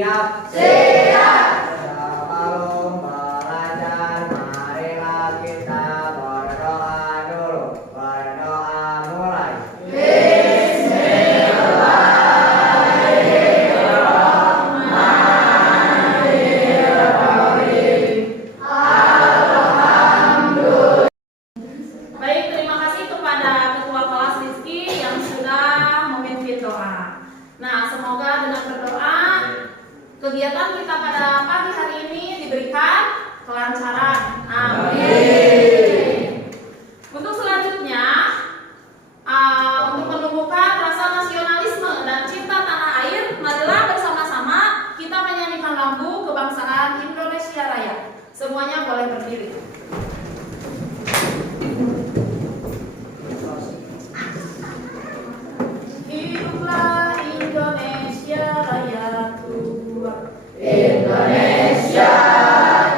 Siap. Siap. Sebelum belajar, marilah kita berdoa dulu. Berdoa mulai. Baik, terima kasih kepada Ketua Kelas Rizky yang sudah memimpin doa. Nah, semoga dengan berdoa kegiatan kita pada pagi hari ini diberikan kelancaran. Amin. Untuk selanjutnya, untuk menumbuhkan rasa nasionalisme dan cinta tanah air, marilah bersama-sama kita menyanyikan lagu kebangsaan Indonesia Raya. Semuanya boleh berdiri. Hiduplah Indonesia Raya tua. Indonesia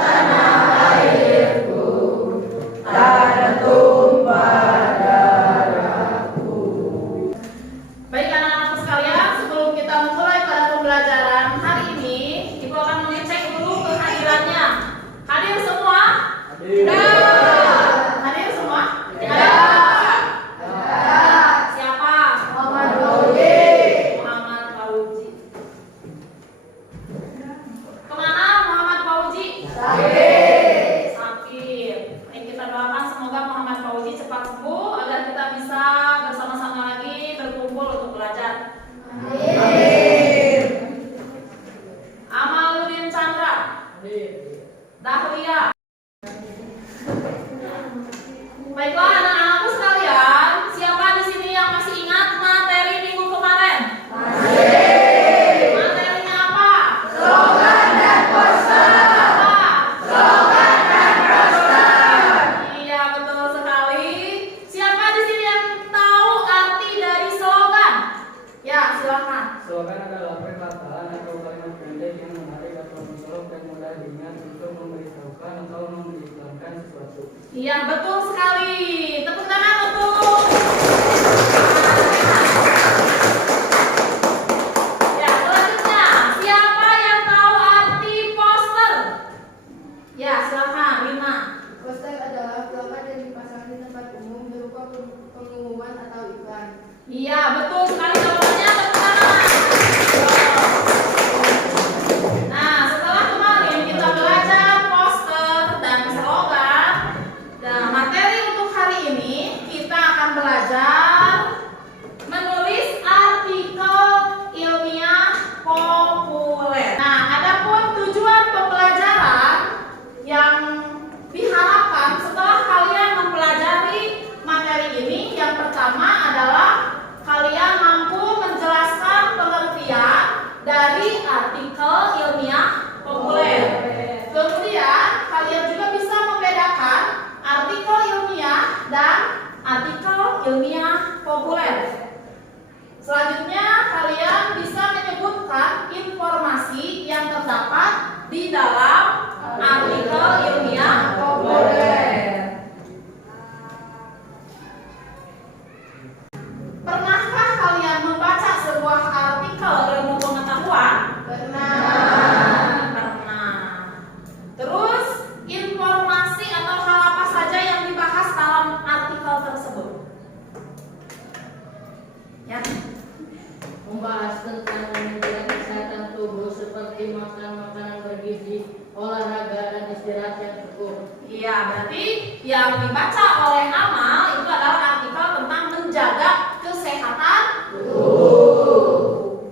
tanah airku, tak tertumpah darahku. Baik anak-anak sekalian, sebelum kita memulai pada pembelajaran hari ini, Ibu akan mengecek dulu kehadirannya. Hadir semua? Hadir semua? Siapa? Muhammad Fauzi. Muhammad Fauzi. Kemana Muhammad Fauzi? Sakit. Baik, kita doakan semoga Muhammad Fauzi cepat sembuh agar kita bisa bersama-sama lagi berkumpul untuk belajar. Amaluddin Chandra. Dahlia. Baiklah anak-anakku sekalian, siapa di sini yang masih ingat materi minggu kemarin? Materinya apa? Slogan dan poster. Apa? Slogan dan poster. Iya, betul sekali. Siapa di sini yang tahu arti dari slogan? Ya, silakan. Slogan adalah perkataan atau kalimat pendek yang menarik atau mencolok dan mudah diingat untuk memberitahukan atau mengiklankan sesuatu. Iya, betul sekali. Tepuk tangan untuk ya, selanjutnya, siapa yang tahu arti poster? Ya, silakan, Rima. Poster adalah plakat yang dipasang di tempat umum berupa pengumuman atau iklan. Iya, betul sekali jawabannya. Tepuk tangan. Nah, setelah kemarin kita belajar poster dan slogan, nah materi untuk hari ini kita akan belajar menulis artikel ilmiah populer. Nah, adapun tujuan pembelajaran yang diharapkan setelah kalian mempelajari materi ini, yang pertama adalah kalian mampu menjelaskan pengertian dari artikel ilmiah populer. Kemudian kalian juga bisa membedakan artikel ilmiah dan artikel ilmiah populer. Selanjutnya kalian bisa menyebutkan informasi yang terdapat di dalam artikel ilmiah populer. Pernahkah kalian membaca sebuah artikel ilmu pengetahuan? Pernah. Terus informasi atau hal apa saja yang dibahas dalam artikel tersebut? Ya. Membahas tentang manajemen kesehatan tubuh seperti makan makanan bergizi, olahraga dan istirahat yang cukup. Iya, berarti yang dibaca oleh Amal itu adalah artikel tentang menjaga kesehatan tubuh.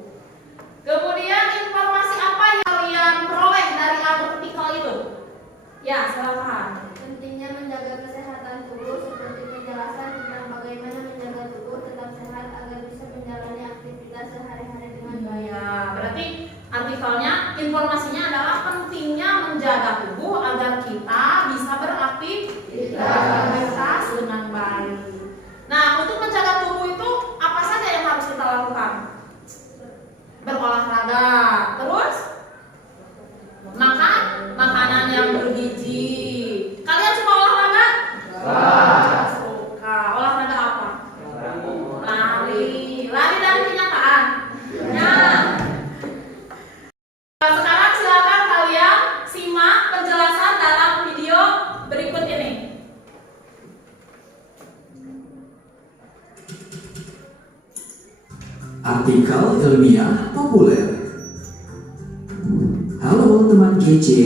Kemudian informasi apa yang kalian peroleh dari artikel itu? Ya, silakan. Pentingnya menjaga kesehatan tubuh seperti penjelasan tentang bagaimana menjaga tubuh tetap sehat agar bisa menjalani aktivitas sehari-hari dengan baik. Ya, berarti artikelnya informasinya adalah pentingnya menjaga tubuh agar kita bisa beraktivitas Artikel ilmiah populer. Halo teman kece,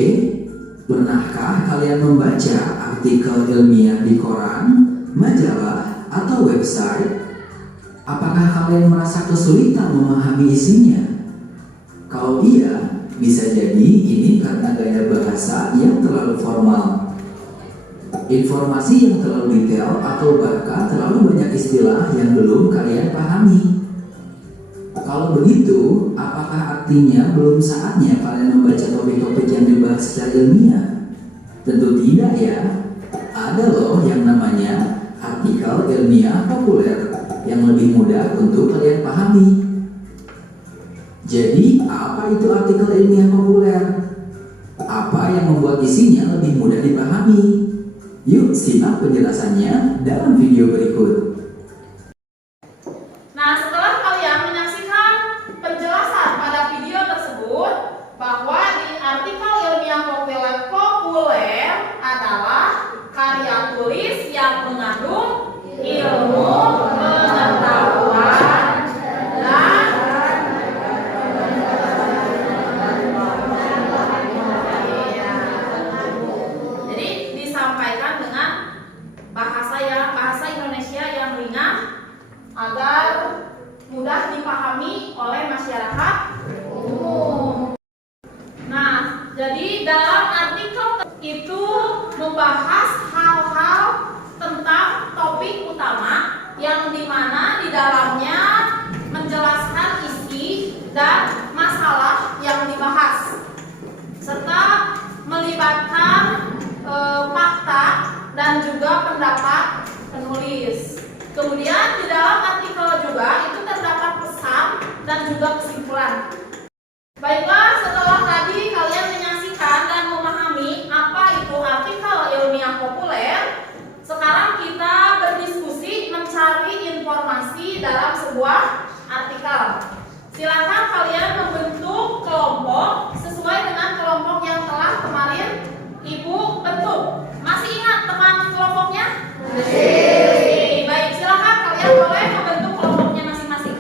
pernahkah kalian membaca artikel ilmiah di koran, majalah, atau website? Apakah kalian merasa kesulitan memahami isinya? Kalau iya, bisa jadi ini karena gaya bahasa yang terlalu formal, informasi yang terlalu detail, atau bahkan terlalu banyak istilah yang belum kalian pahami. Kalau begitu, apakah artinya belum saatnya kalian membaca topik-topik yang dibahas secara ilmiah? Tentu tidak ya. Ada loh yang namanya artikel ilmiah populer yang lebih mudah untuk kalian pahami. Jadi, apa itu artikel ilmiah populer? Apa yang membuat isinya lebih mudah dipahami? Yuk simak penjelasannya dalam video berikut. Nah, setelah kalian menyaksikan penjelasan pada video tersebut bahwa di artikel ilmiah populer adalah karya tulis yang mengandung ilmu, pengetahuan, dan jadi disampaikan dengan bahasa Indonesia yang ringan agar mudah dipahami oleh masyarakat umum. Nah, jadi dalam artikel itu membahas hal-hal tentang topik utama yang dimana di dalamnya menjelaskan isi dan masalah yang dibahas serta melibatkan fakta dan juga pendapat penulis. Kemudian di dalam artikel juga itu terdapat pesan dan juga kesimpulan. Baiklah, setelah tadi kalian menyaksikan dan memahami apa itu artikel ilmiah populer, sekarang kita berdiskusi mencari informasi dalam sebuah artikel. Silakan kalian membentuk kelompok sesuai dengan kelompok yang telah kemarin Ibu bentuk. Masih ingat teman kelompoknya? Masih. Baik, silakan kalian boleh membentuk kelompoknya masing-masing.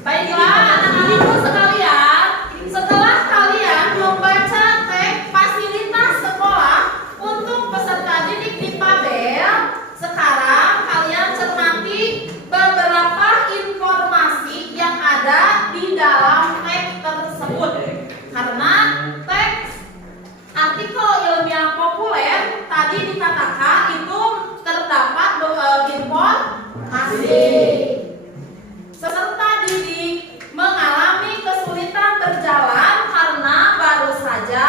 Baiklah, anak-anakku sekalian, setelah kalian membaca teks fasilitas sekolah untuk peserta didik di Pabel, sekarang kalian cermati beberapa informasi yang ada di dalam teks tersebut. Karena teks artikel ilmiah populer tadi dikatakan itu terdapat informasi. Peserta didik mengalami kesulitan berjalan karena baru saja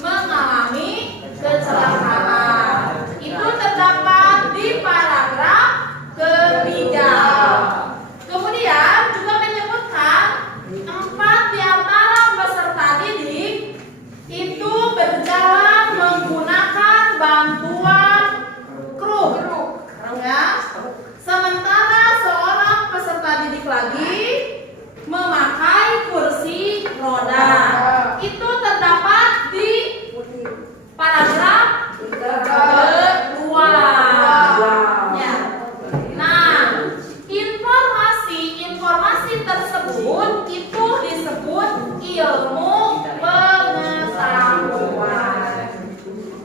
mengalami kecelakaan. Itu terdapat di paragraf ketiga. Kemudian juga menyebutkan 4 di antara peserta didik itu berjalan menggunakan bantuan kru. Ya. Sementara seorang peserta didik lagi memakai kursi roda. Itu terdapat di paragraf kedua. Ya. Nah, informasi tersebut itu disebut ilmu pengetahuan.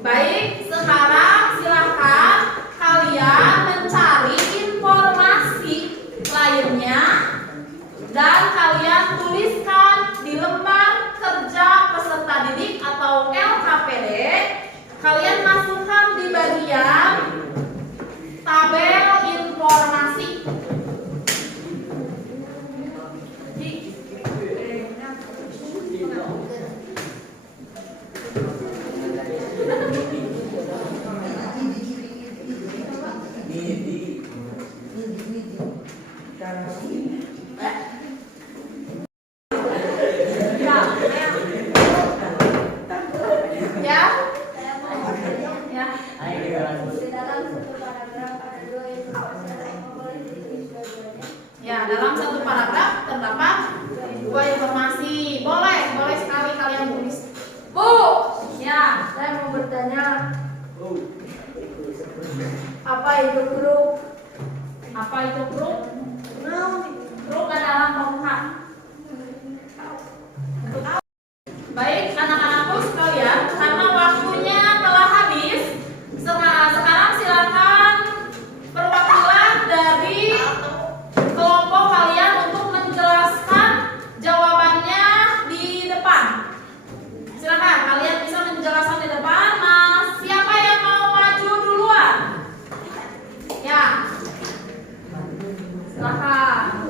Baik, sekarang silakan kalian mencari informasi lainnya dan kalian tuliskan di lembar kerja peserta didik atau LKPD. Kalian masukkan di bagian tabel informasi. itu grup? Apa itu grup? Grup adalah kelompok. Untuk apa? Baik anak-anakku sekalian, karena waktunya telah habis, sekarang silakan perwakilan dari kelompok kalian untuk menjelaskan jawabannya di depan. Silakan kalian bisa menjelaskan di depan. Mas, siapa yang mau maju duluan? Ya, silakan.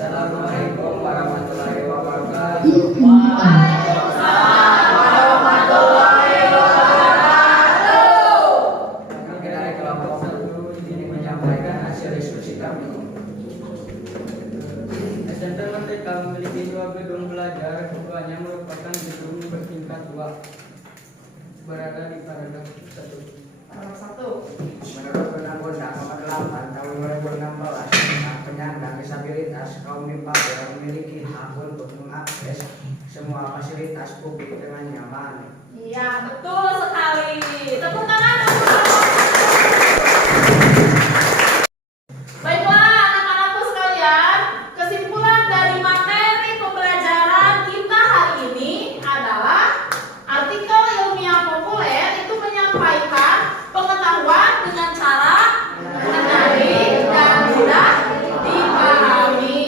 Assalamualaikum warahmatullahi wabarakatuh. Kami dari kelompok 1 ingin menyampaikan hasil diskusi kami. SMP Merdeka memiliki 2 gedung belajar, keduanya merupakan gedung bertingkat 2, berada di paragraf 1. Paragraf 1. Menurut Undang-Undang Nomor 8 Tahun 2016 tentang penyandang disabilitas, kaum difabel memiliki hak untuk mengakses semua fasilitas publik dengan nyaman. Iya, betul sekali. Tepuk tangan. Baiklah anak-anakku sekalian, kesimpulan dari materi pembelajaran kita hari ini adalah artikel ilmiah populer itu menyampaikan pengetahuan dengan cara menarik dan mudah dipahami.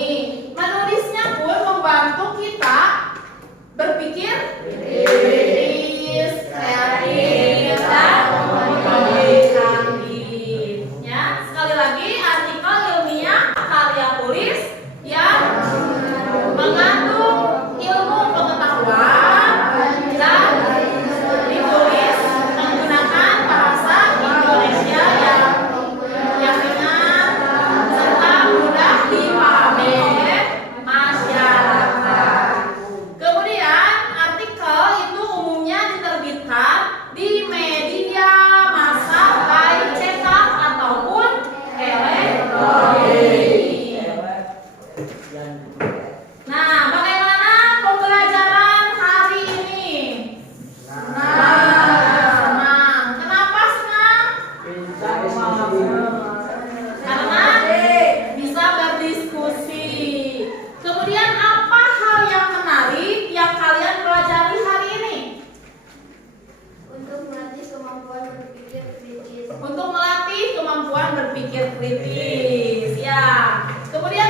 Menulisnya pun membantu kita berpikir kritis, kreatif, dan inovatif. Ya, sekali lagi artikel ilmiah karya tulis yang mengandung ilmu pengetahuan dan ditulis menggunakan bahasa Indonesia yang ringan serta mudah dipahami oleh masyarakat. Kemudian artikel itu umumnya diterbitkan di media massa baik cetak ataupun elektronik. Nah, bagaimana pembelajaran hari ini? Senang. Kenapa senang? Karena bisa berdiskusi. Kemudian apa hal yang menarik yang kalian pelajari hari ini? Untuk melatih kemampuan berpikir kritis. Untuk melatih kemampuan berpikir kritis. Ya. Kemudian